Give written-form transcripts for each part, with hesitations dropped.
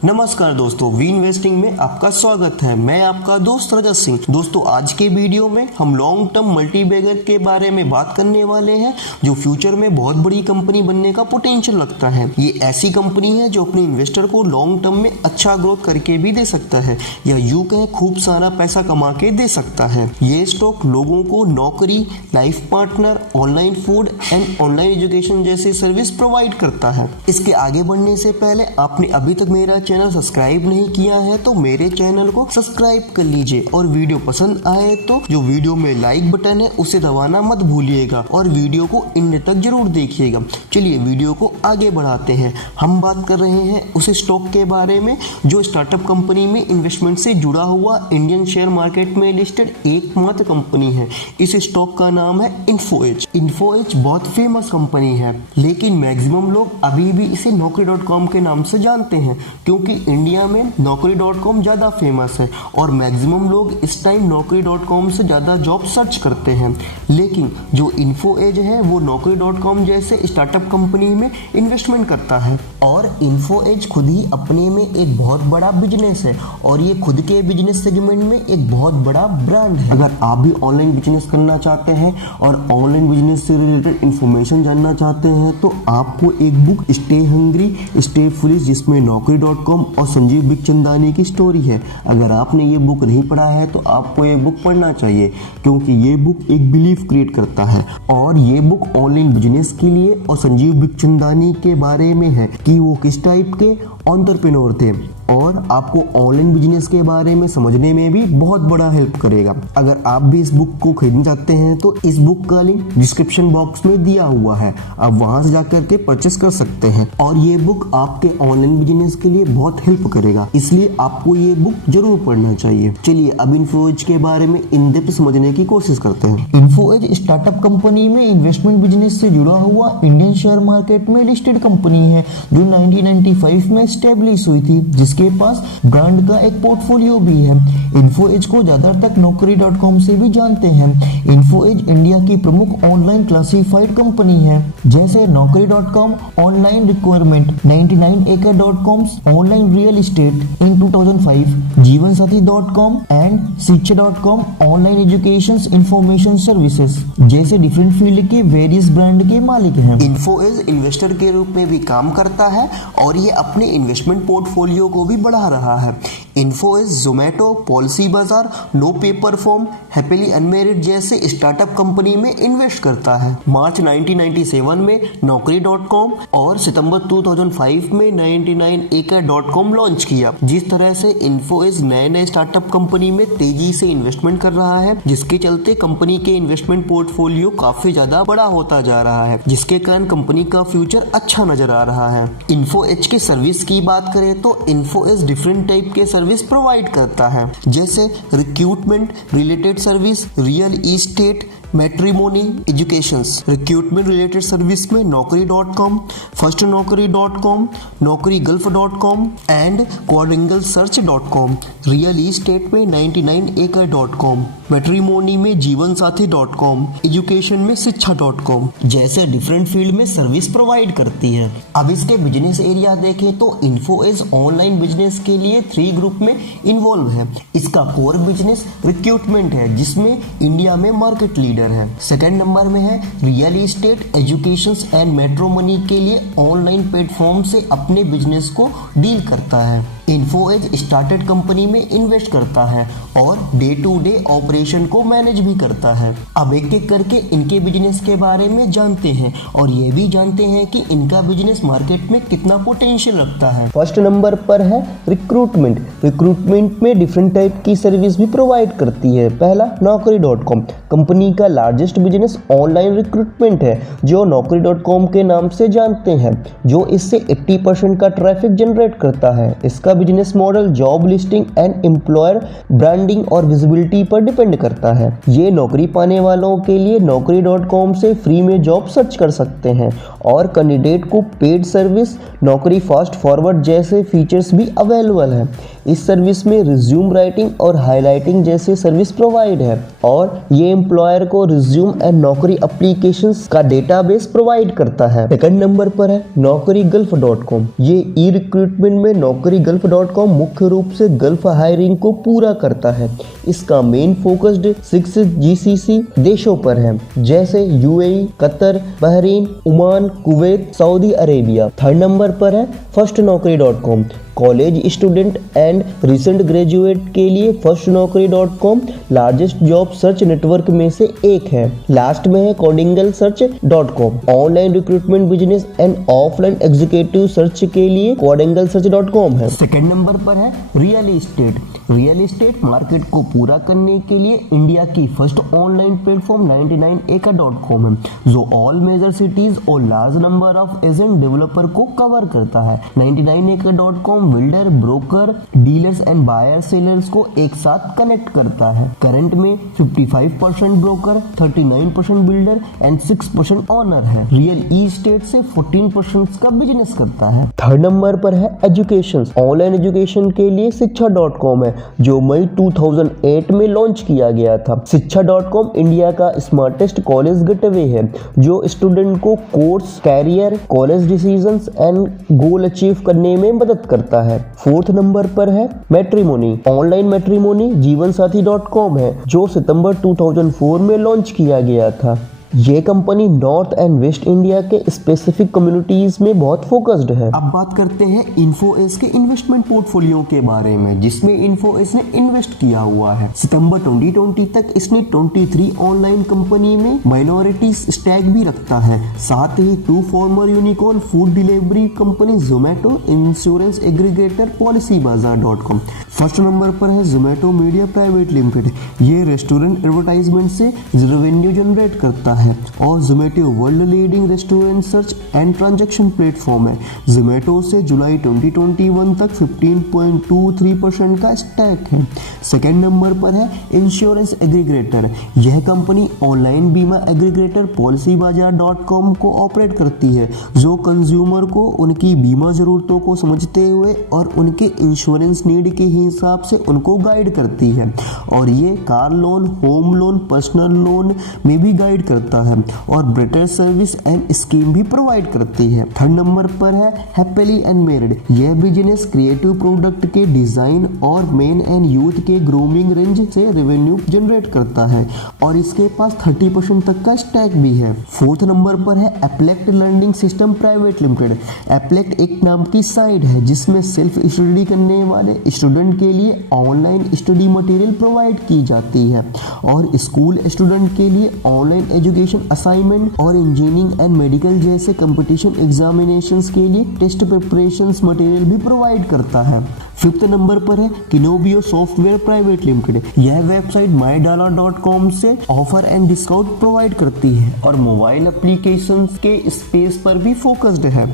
नमस्कार दोस्तों, we investing में आपका स्वागत है। मैं आपका दोस्त रजत सिंह। दोस्तों, आज के वीडियो में हम लॉन्ग टर्म मल्टीबैगर के बारे में बात करने वाले हैं जो फ्यूचर में बहुत बड़ी कंपनी बनने का पोटेंशियल रखता है। ये ऐसी कंपनी है जो अपने इन्वेस्टर को लॉन्ग टर्म में अच्छा ग्रोथ करके भी दे सकता है या यूं कहें खूब सारा पैसा कमा के दे सकता है। ये स्टॉक लोगों को नौकरी, life partner, online food and online education जैसी सर्विस प्रोवाइड करता है। इसके आगे बढ़ने से पहले आपने अभी तक मेरा चैनल सब्सक्राइब नहीं किया है तो मेरे चैनल को सब्सक्राइब कर लीजिए और वीडियो पसंद आए तो जो वीडियो में लाइक बटन है उसे दबाना मत भूलिएगा और वीडियो को एंड तक जरूर देखिएगा। चलिए वीडियो को आगे बढ़ाते हैं। हम बात कर रहे हैं उस स्टॉक के बारे में जो स्टार्टअप कंपनी में इन्वेस्टमेंट से जुड़ा हुआ इंडियन शेयर मार्केट में लिस्टेड एकमात्र कंपनी है। इस स्टॉक का नाम है इन्फोएज। इन्फोएज बहुत फेमस कंपनी है, लेकिन मैक्सिमम लोग अभी भी इसे Naukri.com के नाम से जानते हैं क्योंकि इंडिया में Naukri.com ज़्यादा फेमस है और मैक्सिमम लोग इस टाइम Naukri.com से ज़्यादा जॉब सर्च करते हैं। लेकिन जो इन्फोएज है वो Naukri.com जैसे स्टार्टअप कंपनी में इन्वेस्टमेंट करता है और इन्फोएज खुद ही अपने में एक बहुत बड़ा बिजनेस है और ये खुद के बिजनेस सेगमेंट में एक बहुत बड़ा ब्रांड है। अगर आप भी ऑनलाइन बिजनेस करना चाहते हैं और ऑनलाइन बिजनेस से रिलेटेड इंफॉर्मेशन जानना चाहते हैं तो आपको एक book stay hungry stay foolish जिसमें Naukri.com और संजीव बिखचंदानी की स्टोरी है, अगर आपने ये बुक नहीं पढ़ा है तो आपको ये बुक पढ़ना चाहिए क्योंकि ये बुक एक बिलीफ क्रिएट करता है और ये बुक ऑनलाइन बिजनेस के लिए और संजीव बिखचंदानी के बारे में है कि वो किस टाइप के एंटरप्रेन्योर थे और आपको ऑनलाइन बिजनेस के बारे में समझने में भी बहुत बड़ा हेल्प करेगा। अगर आप भी इस बुक को खरीदना चाहते हैं तो इस बुक का लिंक डिस्क्रिप्शन बॉक्स में दिया हुआ है, आप वहां से जाकर के परचेस कर सकते हैं और ये बुक आपके ऑनलाइन बिजनेस के लिए बहुत हेल्प करेगा, इसलिए आपको ये बुक जरूर पढ़ना चाहिए। चलिए अब इन्फोएज के बारे में इन डेप्थ समझने की कोशिश करते हैं। इन्फोएज स्टार्टअप कंपनी में इन्वेस्टमेंट बिजनेस से जुड़ा हुआ इंडियन शेयर मार्केट में लिस्टेड कंपनी है जो 1995 में स्टेब्लिश हुई थी, जिसके पास ब्रांड का एक पोर्टफोलियो भी है। इन्फोएज को ज्यादातर तक Naukri.com से भी जानते हैं। इन्फोएज इंडिया की प्रमुख ऑनलाइन क्लासिफाइड कंपनी है जैसे Naukri.com online requirement, 99acre.com online real estate in 2005, जीवनसाथी.com एंड शिक्षा.com ऑनलाइन एजुकेशन इंफॉर्मेशन सर्विसेज जैसे डिफरेंट फील्ड के वेरियस ब्रांड के मालिक हैं। इन्फोएज इन्वेस्टर के रूप में भी काम करता है और ये अपने इन्वेस्टमेंट पोर्टफोलियो को भी बढ़ा रहा है। Info Edge Zomato, Policy Bazaar, no paper form, happily unmarried जैसे स्टार्टअप कंपनी में इन्वेस्ट करता है। मार्च 1997 में Naukri.com और सितंबर 2005 में 99acre.com लॉन्च किया। जिस तरह से इन्फोएज नए नए स्टार्टअप कंपनी में तेजी से इन्वेस्टमेंट कर रहा है, जिसके चलते कंपनी के इन्वेस्टमेंट पोर्टफोलियो काफी ज्यादा बड़ा होता जा रहा है, जिसके कारण कंपनी का फ्यूचर अच्छा नजर आ रहा है। इन्फोएज के सर्विस की बात करें तो इन्फोएज डिफरेंट टाइप के सर्विस प्रोवाइड करता है जैसे recruitment related service, real estate, matrimony, educations. Recruitment related service में Naukri.com, firstnaukri.com, naukri-gulf.com and quadringlesearch.com। Real estate में 99acre.com, मैट्रिमोनी में जीवनसाथी.com, एजुकेशन में शिक्षा.com जैसे डिफरेंट फील्ड में सर्विस प्रोवाइड करती है। अब इसके बिजनेस एरिया देखें तो इन्फोएज ऑनलाइन बिजनेस के लिए 3 ग्रुप में इन्वॉल्व है। इसका कोर बिजनेस रिक्रूटमेंट है जिसमें इंडिया में मार्केट लीडर है। सेकंड नंबर में है real estate, education and matrimony के लिए ऑनलाइन प्लेटफॉर्म से अपने बिजनेस को डील करता है। इन्फोएज स्टार्टेड कंपनी में इन्वेस्ट करता है और डे टू डे ऑपरेशन को मैनेज भी करता है। अब एक एक करके इनके बिजनेस के बारे में जानते हैं और ये भी जानते हैं कि इनका बिजनेस मार्केट में कितना पोटेंशियल रखता है। फर्स्ट नंबर पर है रिक्रूटमेंट। रिक्रूटमेंट में डिफरेंट टाइप की सर्विस भी प्रोवाइड करती है। पहला Naukri.com कंपनी का लार्जेस्ट बिजनेस ऑनलाइन रिक्रूटमेंट है जो Naukri.com के नाम से जानते हैं, जो इससे 80% का ट्रैफिक जनरेट करता है। इसका business model job listing and employer branding और विजिबिलिटी पर डिपेंड करता है। ये नौकरी पाने वालों के लिए Naukri.com से फ्री में जॉब सर्च कर सकते हैं और कैंडिडेट को पेड सर्विस, नौकरी फास्ट फॉरवर्ड जैसे फीचर्स भी अवेलेबल है। इस सर्विस में रिज्यूम राइटिंग और हाईलाइटिंग जैसे सर्विस प्रोवाइड है और ये एम्प्लॉयर को रिज्यूम एंड नौकरी एप्लीकेशंस का डेटाबेस प्रोवाइड करता है। सेकंड नंबर पर है Naukri-Gulf.com। ये ई रिक्रूटमेंट में Naukri-Gulf Jobs.com मुख्य रूप से गल्फ हायरिंग को पूरा करता है। इसका मेन फोकस्ड 6 GCC देशों पर है, जैसे UAE, Qatar, Bahrain, Oman, Kuwait, Saudi Arabia. Third number पर है FirstNaukri.com। College student and recent graduate के लिए FirstNaukri.com largest job search network में से एक है। लास्ट में है Kodingalsearch.com। Online recruitment business and offline executive search के लिए Kodingalsearch.com है। सेकंड नंबर पर है real estate. Real estate market को पूरा करने के लिए इंडिया की फर्स्ट ऑनलाइन प्लेटफॉर्म 99acre.com है, जो ऑल मेजर सिटीज और large number of agent developer को कवर करता है। 99acre.com builder, broker, dealers and buyer sellers को एक साथ कनेक्ट करता है। करंट में 55% ब्रोकर, 39% बिल्डर एंड 6% ओनर है। रियल एस्टेट से 14% का बिजनेस करता है। थर्ड नंबर पर है एजुकेशन। ऑनलाइन एजुकेशन के लिए शिक्षा.com है, जो मई 2008 में लॉन्च किया गया था। शिक्षा.com इंडिया का स्मार्टेस्ट कॉलेज गेटवे है, जो स्टूडेंट को course, career, college decisions and goal achieve करने में मदद करता है। फोर्थ नंबर पर है मैट्रिमोनी। ऑनलाइन मैट्रिमोनी जीवनसाथी.com है, जो सितंबर 2004 में लॉन्च किया गया था। ये company north and waste India के स्पेसिफिक कम्युनिटीज में बहुत फोकस्ड है। अब बात करते हैं इन्फोएस के इन्वेस्टमेंट पोर्टफोलियो के बारे में, जिसमें इन्फोएस ने इन्वेस्ट किया हुआ है। सितंबर 2020 तक इसने 23 ऑनलाइन कंपनी में माइनॉरिटी स्टैक भी रखता है। साथ ही 2 farmer unicorn food delivery company Zomato, insurance aggregator Policybazaar.com। First number पर है जोमेटो मीडिया प्राइवेट लिमिटेड। ये रेस्टोरेंट एडवर्टाइजमेंट से रेवेन्यू जनरेट करता है और Zomato world leading restaurant search and transaction platform है। जोमेटो से जुलाई 2021 तक 15.23% का स्टैक है। सेकेंड नंबर पर है इंश्योरेंस एग्रीगेटर। यह कंपनी ऑनलाइन बीमा एग्रीगेटर Policybazaar.com को ऑपरेट करती है, जो कंज्यूमर को उनकी बीमा जरूरतों को समझते हुए और उनके इंश्योरेंस नीड के हिसाब से उनको गाइड करती है। और ये car loan, home loan, personal loan में भी गाइड करता है और बेटर सर्विस एंड स्कीम भी प्रोवाइड करती है। थर्ड नंबर पर है हैप्पीली एंड मैरिड। यह बिजनेस क्रिएटिव प्रोडक्ट के डिजाइन और मेन एंड यूथ के ग्रूमिंग रेंज से रेवेन्यू जनरेट करता है और इसके पास 30% तक का स्टैक भी है। फोर्थ नंबर पर है एप्लेक्ट लर्निंग सिस्टम प्राइवेट लिमिटेड। एप्लेक्ट एक नाम की साइट है, जिसमें सेल्फ स्टडी करने वाले स्टूडेंट के लिए ऑनलाइन स्टडी मटेरियल प्रोवाइड की जाती है और स्कूल स्टूडेंट के लिए ऑनलाइन एजुकेशन असाइनमेंट और इंजीनियरिंग एंड मेडिकल जैसे कंपटीशन एग्जामिनेशंस के लिए टेस्ट प्रिपरेशंस मटेरियल भी प्रोवाइड करता है। फिफ्थ नंबर पर है किनोबियो सॉफ्टवेयर प्राइवेट लिमिटेड। यह वेबसाइट MyDollar.com से ऑफर एंड डिस्काउंट प्रोवाइड करती है और मोबाइल एप्लीकेशंस के स्पेस पर भी फोकस्ड है।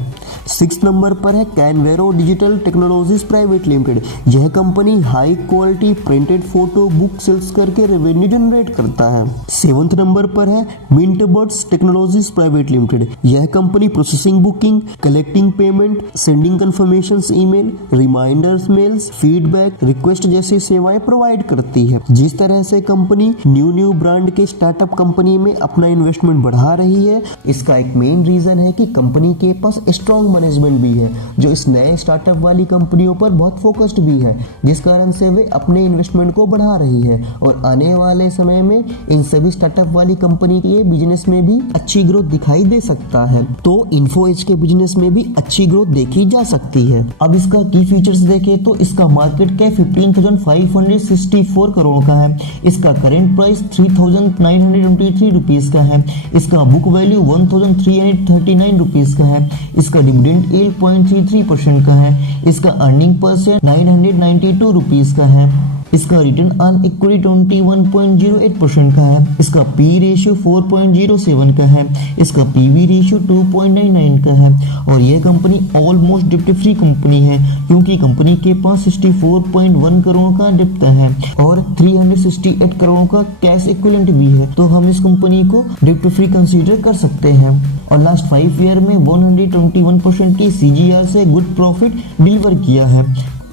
सिक्स नंबर पर है Canvera digital technologies private limited. यह company high quality printed photo book sales करके रेवेन्यू जनरेट करता है। सेवंथ नंबर पर है मिंटबर्ड्स टेक्नोलॉजीज प्राइवेट लिमिटेड। यह company processing booking, collecting payment, sending confirmations email, reminders mails, feedback, request जैसी सेवाएं provide करती है। जिस तरह से कंपनी न्यू ब्रांड के स्टार्टअप कंपनी में अपना इन्वेस्टमेंट बढ़ा रही है, इसका एक मेन रीजन है कि कंपनी के पास स्ट्रॉन्ग मैनेजमेंट भी है, जो इस नए स्टार्टअप वाली कंपनियों पर बहुत फोकस्ड भी है, जिस कारण से वे अपने इन्वेस्टमेंट को बढ़ा रही है और आने वाले समय में इन सभी स्टार्टअप वाली कंपनी के बिजनेस में भी अच्छी ग्रोथ दिखाई दे सकता है। तो इन्फोएज के बिजनेस में भी अच्छी ग्रोथ देखी जा सकती है। अब इसका की फीचर्स देखें तो इसका मार्केट कैप 15,564 करोड़ का है। इसका करेंट प्राइस 3,923 रुपीज का है। इसका बुक वैल्यू 1,339 रुपीज का है। इसका डिविडेंड 8.33% का है। इसका अर्निंग पर शेयर 992 रुपीज का है। इसका रिटर्न ऑन इक्विटी 21.08% का है। इसका पी रेशियो 4.07 का है। इसका पीवी रेशियो 2.99 का है और यह कंपनी ऑलमोस्ट डिप्ट फ्री कंपनी है, क्योंकि कंपनी के पास 64.1 करोड़ का डिप्ट है और 368 करोड़ का कैश इक्विवेलेंट भी है, तो हम इस कंपनी को डिप्ट फ्री कंसीडर कर सकते हैं। और लास्ट 5 ईयर में 121% की CGR से गुड प्रॉफिट डिलीवर किया है।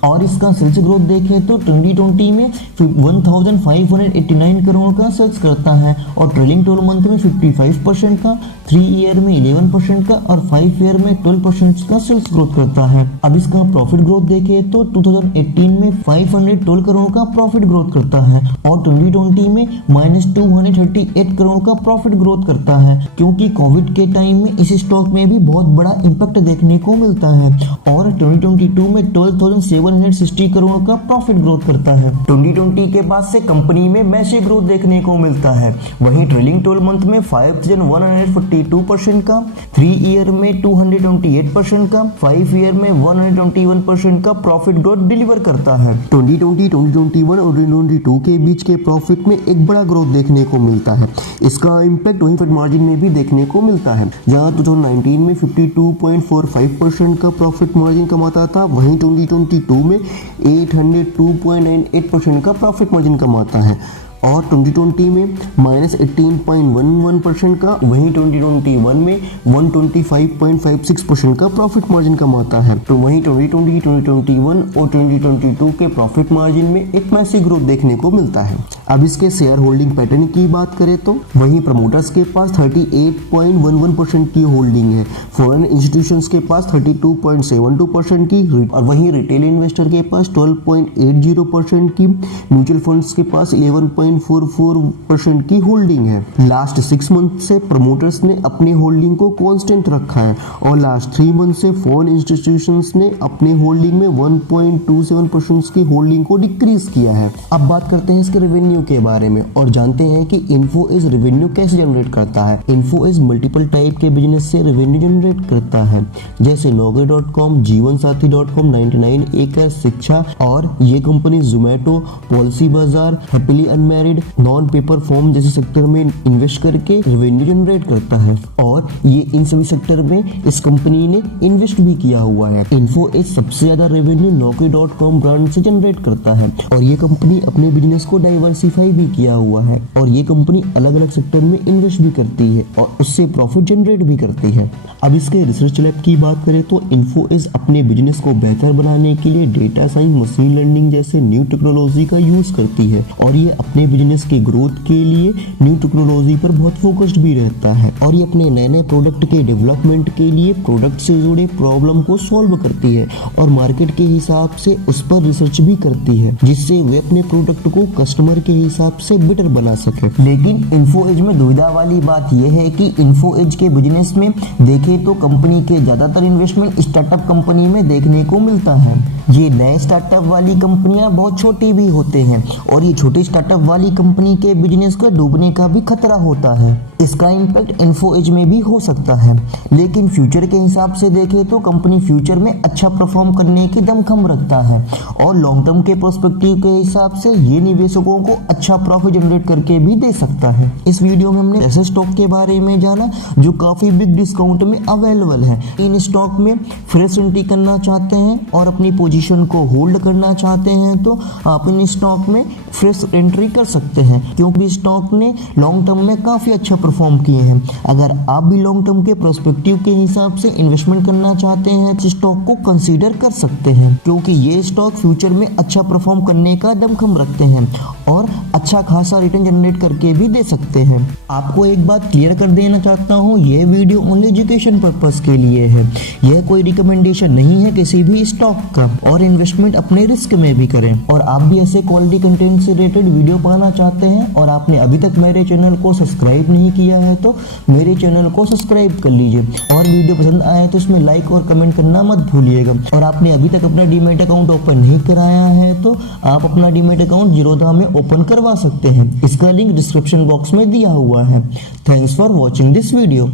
और इसका सेल्स ग्रोथ देखें तो 2020 में 1589 करोड़ का सेल्स करता है और ट्रेलिंग 12 मंथ में 55% का, 3 ईयर में 11% का और 5 ईयर में 12% का सेल्स ग्रोथ करता है। अब इसका प्रॉफिट ग्रोथ देखें तो 2018 में 512 करोड़ का प्रॉफिट ग्रोथ करता है और 2020 में -238 करोड़ का प्रॉफिट ग्रोथ करता है, क्योंकि कोविड के टाइम में इस स्टॉक में भी बहुत बड़ा इम्पैक्ट देखने को मिलता है और 2022 में 12,760 करोड़ का प्रॉफिट ग्रोथ करता है। 2020 के बाद से कंपनी में मैसिव ग्रोथ देखने को मिलता है। वहीं ट्रेलिंग 12 मंथ में 5142% का, 3 ईयर में 228% का, 5 ईयर में 121% का प्रॉफिट ग्रोथ डिलीवर करता है। 2020, 2021 और 2022 के बीच के प्रॉफिट में एक बड़ा ग्रोथ देखने को मिलता है। इसका इम्पैक्ट वहीं पर मार्जिन में भी देखने को मिलता है, जहां 2019 में 52.45% का प्रॉफिट मार्जिन कमाता था, वहीं 2022 में 802.98% का प्रॉफिट मार्जिन कमाता है और 2020 में -18.11% का, वहीं 2021 में 125.56% का प्रॉफिट मार्जिन कमाता है। तो वहीं 2020, 2021 और 2022 के प्रॉफिट मार्जिन में एक मैसिव ग्रोथ देखने को मिलता है। अब इसके शेयर होल्डिंग पैटर्न की बात करें तो वहीं प्रमोटर्स के पास 38.11% की होल्डिंग है, फॉरेन इंस्टीट्यूशंस के पास 32.72% की और वहीं रिटेल इन्वेस्टर के पास 12.80% की, म्यूचुअल फंड्स के पास 11.44% की होल्डिंग है। लास्ट 6 मंथ से प्रमोटर्स ने अपनी होल्डिंग को कांस्टेंट रखा है और लास्ट 3 मंथ से फॉरेन इंस्टीट्यूशंस ने अपने होल्डिंग में 1.27% की होल्डिंग को डिक्रीज किया है। अब बात करते हैं इसके रेवेन्यू के बारे में और जानते हैं कि इन्फोएज रेवेन्यू कैसे जनरेट करता है। इन्फोएज मल्टीपल टाइप के बिजनेस से रेवेन्यू जनरेट करता है, जैसे Naukri.com, जीवनसाथी.com, 99acres, शिक्षा और ये कंपनी जोमेटो, पॉलिसी बाजार, happily unmarried, non paper form जैसे सेक्टर में इन्वेस्ट करके रेवेन्यू जनरेट करता है और ये इन सभी सेक्टर में इस कंपनी ने इन्वेस्ट भी किया हुआ है। इन्फोएज सबसे ज्यादा रेवेन्यू Naukri.com ब्रांड से जनरेट करता है और ये कंपनी अपने बिजनेस को डाइवर्सिफाई भी किया हुआ है और ये कंपनी अलग अलग सेक्टर में इन्वेस्ट भी करती है और उससे प्रॉफिट जनरेट भी करती है। अब इसके रिसर्च लैब की बात करें तो इन्फोएज अपने बिजनेस को बेहतर बनाने के लिए डेटा साइंस, मशीन लर्निंग जैसे न्यू टेक्नोलॉजी का यूज करती है और ये अपने बिजनेस के ग्रोथ के लिए न्यू टेक्नोलॉजी पर बहुत फोकस्ड भी रहता है और ये अपने नए नए प्रोडक्ट के डेवलपमेंट के लिए प्रोडक्ट से जुड़े प्रॉब्लम को सॉल्व करती है और मार्केट के हिसाब से उस पर रिसर्च भी करती है, जिससे वे अपने प्रोडक्ट को कस्टमर के हिसाब से बेटर बना सके। लेकिन इन्फोएज में दुविधा वाली बात यह है कि इन्फोएज के बिजनेस में देखें तो कंपनी के ज्यादातर इन्वेस्टमेंट स्टार्टअप कंपनी में देखने को मिलता है। ये नए स्टार्टअप वाली कंपनियां बहुत छोटी भी होते हैं और ये छोटी स्टार्टअप वाली कंपनी के बिजनेस को डूबने का भी खतरा होता है। इसका इम्पैक्ट इन्फोएज में भी हो सकता है, लेकिन फ्यूचर के हिसाब से देखें तो कंपनी फ्यूचर में अच्छा परफॉर्म करने की दमखम रखता है और लॉन्ग टर्म के पर्सपेक्टिव के हिसाब से ये निवेशकों को अच्छा प्रॉफिट जनरेट करके भी दे सकता है। इस वीडियो में हमने ऐसे स्टॉक के बारे में जाना जो काफी बिग डिस्काउंट में अवेलेबल है। इन स्टॉक में फ्रेश एंट्री करना चाहते हैं और अपनी पोजीशन को होल्ड करना चाहते हैं तो आप इन स्टॉक में फ्रेश एंट्री कर सकते हैं, क्योंकि स्टॉक ने लॉन्ग टर्म में काफी अच्छा परफॉर्म किए हैं। अगर आप भी लॉन्ग टर्म के पर्सपेक्टिव के हिसाब से इन्वेस्टमेंट करना चाहते हैं तो स्टॉक को कंसीडर कर सकते हैं, क्योंकि ये स्टॉक फ्यूचर में अच्छा परफॉर्म करने का दमखम रखते हैं और अच्छा खासा रिटर्न जनरेट करके भी दे सकते हैं। आपको एक बात क्लियर कर देना चाहता हूँ, यह वीडियो ओनली एजुकेशन पर्पस के लिए है। यह कोई रिकमेंडेशन नहीं है किसी भी स्टॉक का और इन्वेस्टमेंट अपने रिस्क में भी करें। और आप भी ऐसे क्वालिटी कंटेंट से रिलेटेड वीडियो पाना चाहते हैं और आपने अभी तक मेरे चैनल को सब्सक्राइब नहीं किया है तो मेरे चैनल को सब्सक्राइब कर लीजिए और वीडियो पसंद आए तो इसमें लाइक और कमेंट करना मत भूलिएगा। और आपने अभी तक अपना डीमैट अकाउंट ओपन नहीं कराया है तो आप अपना डीमैट अकाउंट जीरोधा में ओपन करवा सकते हैं। इसका लिंक डिस्क्रिप्शन बॉक्स में दिया हुआ है। Thanks for watching this video.